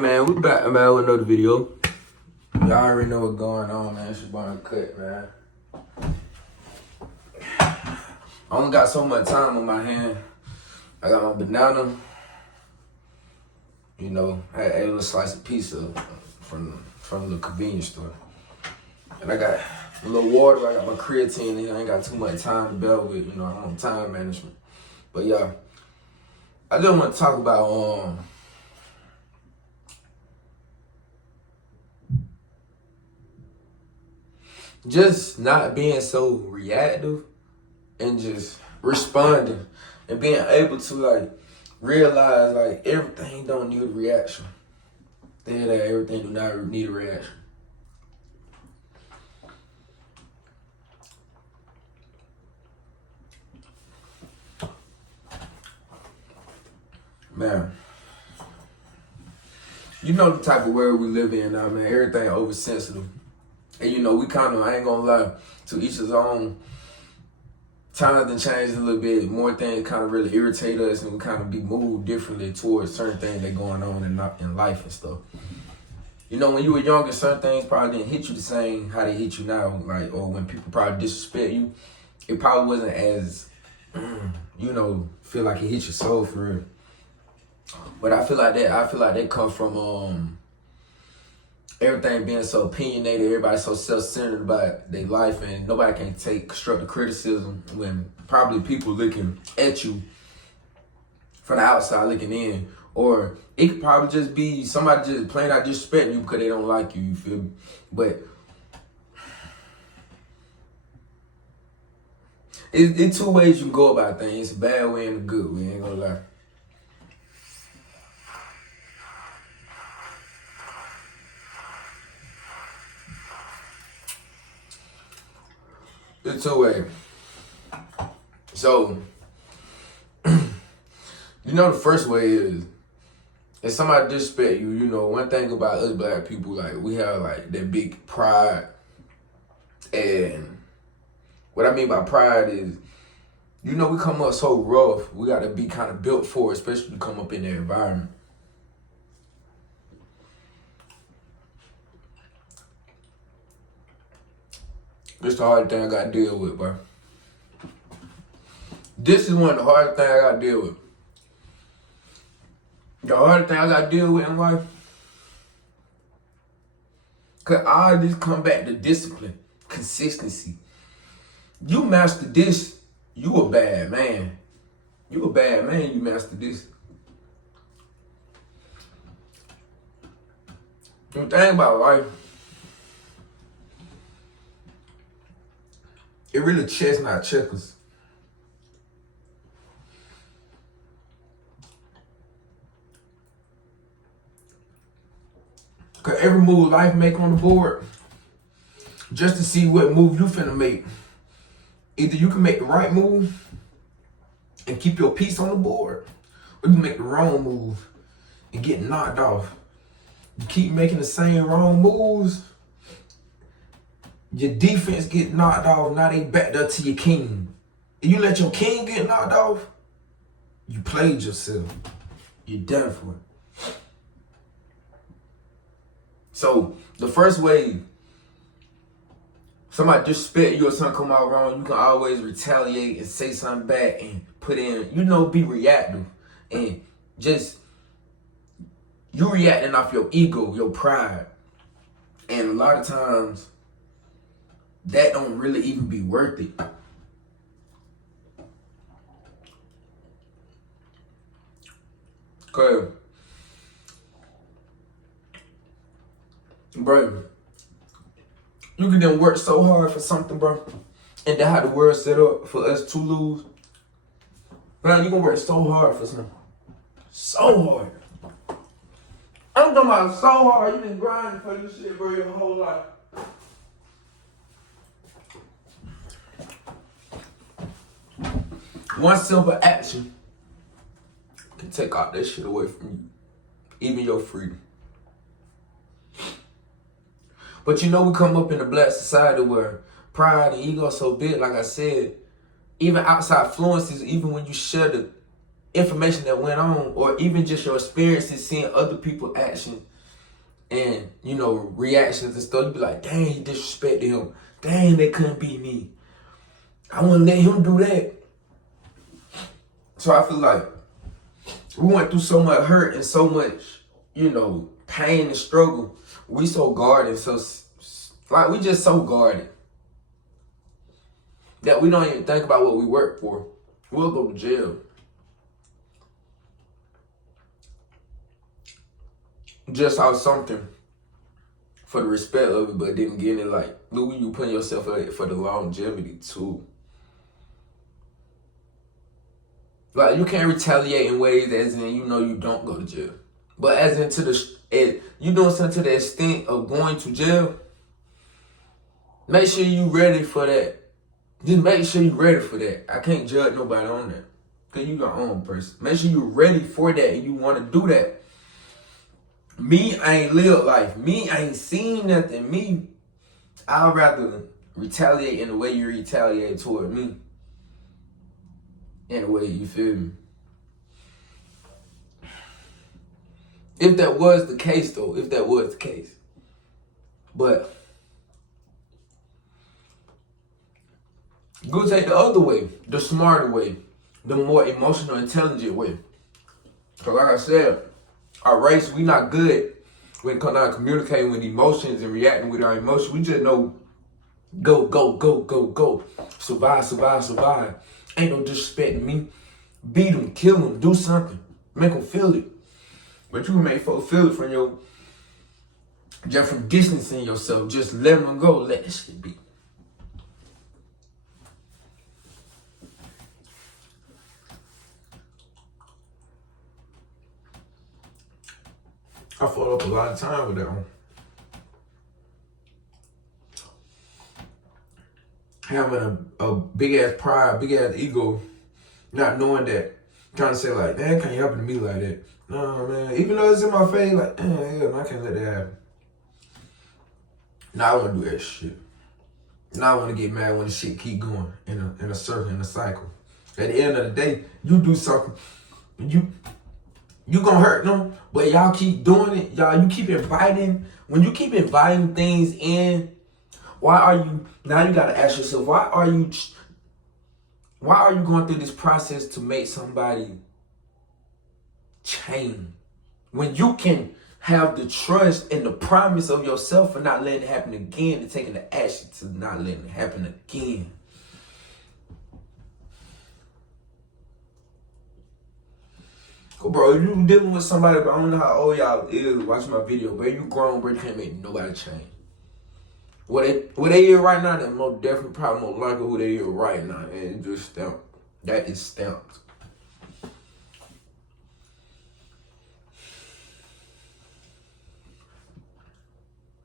Man, we back, man, with another video. Y'all already know what's going on, man. It's your boy Cut, man. I only got so much time on my hand. I got my banana. You know, I ate a little slice of pizza from the convenience store. And I got a little water. I got my creatine in here. I ain't got too much time to build with, you know, I'm on time management. But yeah, I just want to talk about just not being so reactive and just responding and being able to like realize like everything don't need a reaction. That everything do not need a reaction. Man, you know the type of world we live in now, man. Everything oversensitive. And you know, we kind of, I ain't gonna lie, to each his own. Times and changed a little bit. More things kind of really irritate us, and we kind of be moved differently towards certain things that going on in life and stuff. You know, when you were younger, certain things probably didn't hit you the same how they hit you now. Like, or when people probably disrespect you, it probably wasn't as, you know, feel like it hit your soul for real. But I feel like that comes from everything being so opinionated, everybody so self-centered about their life, and nobody can take constructive criticism when probably people looking at you from the outside looking in. Or it could probably just be somebody just plain out disrespecting you because they don't like you, you feel me? But it's two ways you can go about things. It's a bad way and a good way, ain't gonna lie. It's two ways. So, you know, the first way is if somebody disrespect you, you know, one thing about us black people, like, we have, like, that big pride. And what I mean by pride is, you know, we come up so rough, we got to be kind of built for it, especially to come up in that environment. This the hardest thing I got to deal with, bro. This is one of the hardest things I got to deal with. The hardest thing I got to deal with in life, because all this come back to discipline, consistency. You master this, you a bad man. You a bad man, you master this. The thing about life, it really chess, not checkers. Cause every move life make on the board, just to see what move you finna make. Either you can make the right move and keep your piece on the board, or you make the wrong move and get knocked off. You keep making the same wrong moves, your defense get knocked off, now they backed up to your king. If you let your king get knocked off, you played yourself. You're done for it. So, the first way somebody disrespect you or something come out wrong, you can always retaliate and say something back and put in, you know, be reactive. And just, you reacting off your ego, your pride. And a lot of times, that don't really even be worth it. Cause, bro, you can then work so hard for something, bro, and then how the world set up for us to lose. Man, you can work so hard for something. So hard. I'm talking about so hard, you been grinding for this shit, bro, your whole life. One simple action can take all that shit away from you, even your freedom. But you know, we come up in a black society where pride and ego are so big, like I said, even outside influences, even when you share the information that went on, or even just your experiences seeing other people's action and, you know, reactions and stuff, you be like, dang, he disrespected him. Dang, they couldn't beat me. I wouldn't let him do that. So I feel like we went through so much hurt and so much, you know, pain and struggle. We so guarded, so like we just so guarded that we don't even think about what we work for. We'll go to jail. Just out something for the respect of it, but didn't get it. Like, look, you putting yourself out for the longevity too. Like, you can't retaliate in ways as in, you know, you don't go to jail. But as in you doing something to the extent of going to jail, make sure you ready for that. Just make sure you ready for that. I can't judge nobody on that. Because you your own person. Make sure you're ready for that and you want to do that. Me, I ain't lived life. Me, I ain't seen nothing. Me, I'd rather retaliate in the way you retaliate toward me. In a way, you feel me? If that was the case, though, if that was the case. But go take the other way, the smarter way, the more emotional, intelligent way. Because like I said, our race, we not good when it comes down to communicating with emotions and reacting with our emotions. We just know go, go, go, go, go. Survive, survive, survive. Ain't no disrespecting me. Beat them, kill them, do something. Make them feel it. But you make folks feel it from just from distancing yourself. Just let them go. Let this shit be. I fought up a lot of time with that one. Having a big ass pride, big ass ego, not knowing that, trying to say like, man, can't happen to me like that. No, man, even though it's in my face, like, hell, man, I can't let that happen. Now I want to do that shit. Now I want to get mad when the shit keep going in a circle, in a cycle. At the end of the day, you do something, you gonna hurt them, but y'all keep doing it. You keep inviting. When you keep inviting things in, why are you, now you gotta ask yourself, why are you going through this process to make somebody change? When you can have the trust and the promise of yourself for not letting it happen again and taking the action to not letting it happen again. Bro, if you dealing with somebody, but I don't know how old y'all is watching my video, bro, you grown, bro, you can't make nobody change. What they is right now, that more definitely probably more likely who they is right now. And it's just stamped. That is stamped.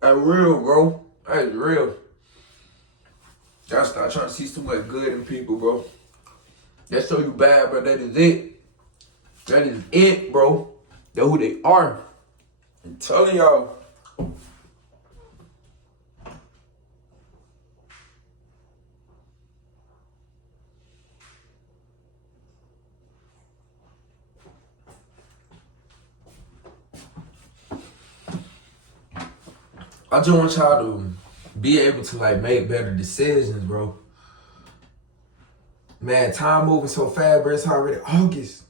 That's real, bro. That's real. Y'all start trying to see so much good in people, bro. That show you bad, bro. That is it. That is it, bro. That's who they are. I'm telling y'all. I just want y'all to be able to like make better decisions, bro. Man, time moving so fast, bro. It's already August.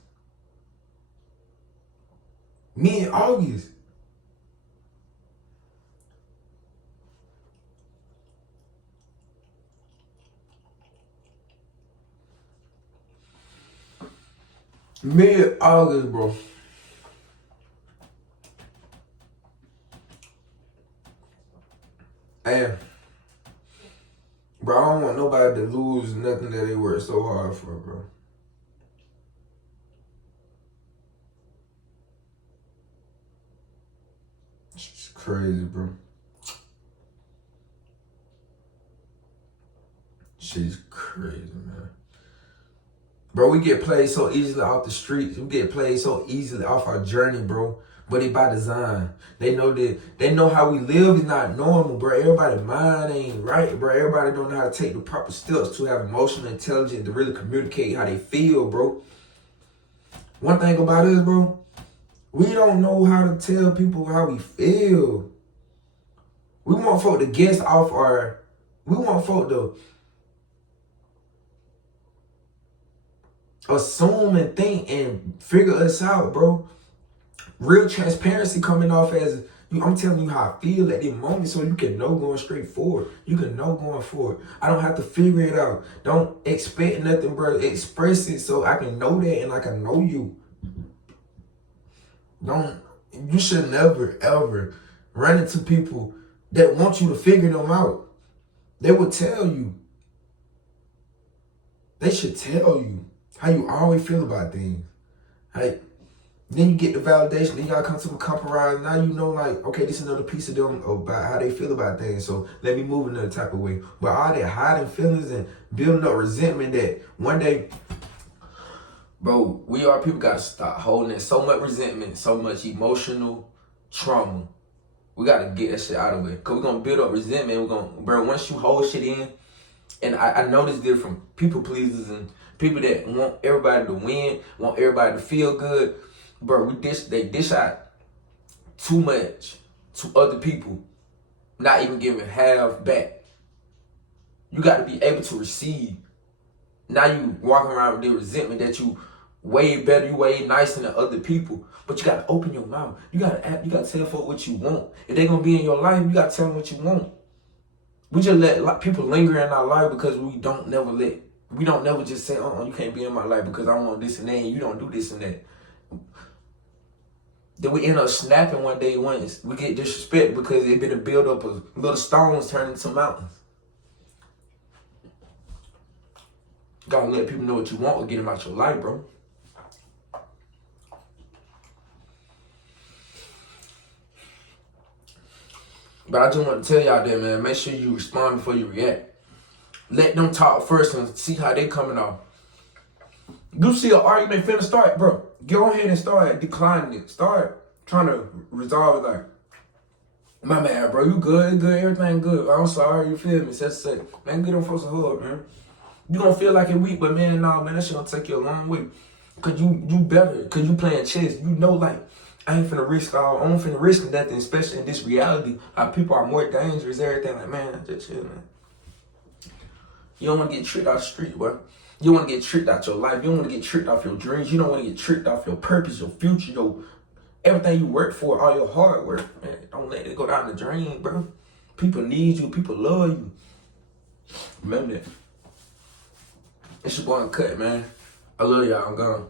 Mid-August. Mid-August, bro. And, bro, I don't want nobody to lose nothing that they worked so hard for, bro. It's crazy, bro. Shit's crazy, man. Bro, we get played so easily off the streets. We get played so easily off our journey, bro. But it by design. They know how we live is not normal, bro. Everybody's mind ain't right, bro. Everybody don't know how to take the proper steps to have emotional intelligence to really communicate how they feel, bro. One thing about this, bro, We don't know how to tell people how we feel. We want folk to guess off our, we want folk to assume and think and figure us out, bro. Real transparency coming off as, I'm telling you how I feel at the moment so you can know going straight forward. You can know going forward. I don't have to figure it out. Don't expect nothing, bro. Express it so I can know that and I can know you. You should never, ever run into people that want you to figure them out. They will tell you. They should tell you how you always feel about things. Like, then you get the validation, then y'all come to a compromise. Now you know, like, okay, this is another piece of them about how they feel about things. So let me move another type of way. But all that hiding feelings and building up resentment that one day, bro, people gotta stop holding in so much resentment, so much emotional trauma. We gotta get that shit out of it. Cause we're gonna build up resentment. Bro, once you hold shit in, and I know this different people pleasers and people that want everybody to win, want everybody to feel good. Bro, they dish out too much to other people, not even giving half back. You got to be able to receive. Now you walking around with the resentment that you way better, you way nicer than other people. But you got to open your mouth. You got to tell folk what you want. If they're going to be in your life, you got to tell them what you want. We just let people linger in our life because we don't never just say, you can't be in my life because I want this and that, and you don't do this and that. Then we end up snapping one day once we get disrespect because it been a build up of little stones turning into mountains. Gotta let people know what you want or get them out your life, bro. But I just want to tell y'all that, man, make sure you respond before you react. Let them talk first and see how they coming off. You see an argument finna start, bro. Go ahead and start declining it. Start trying to resolve it like, my man, bro, you good, everything good. I'm sorry, you feel me? That's it. Man, get them folks a hug, man. You gonna feel like it weak, but man, nah, man, that shit gonna take you a long way. Cause you better, cause you playing chess. You know, like, I ain't finna risk nothing, especially in this reality. How people are more dangerous, everything. Like, man, just chill, man. You don't wanna get tricked out the street, bro. You don't want to get tricked out your life. You don't want to get tricked off your dreams. You don't want to get tricked off your purpose, your future, everything you work for, all your hard work. Man, don't let it go down the drain, bro. People need you. People love you. Remember that. It's your boy Cut, man. I love y'all. I'm gone.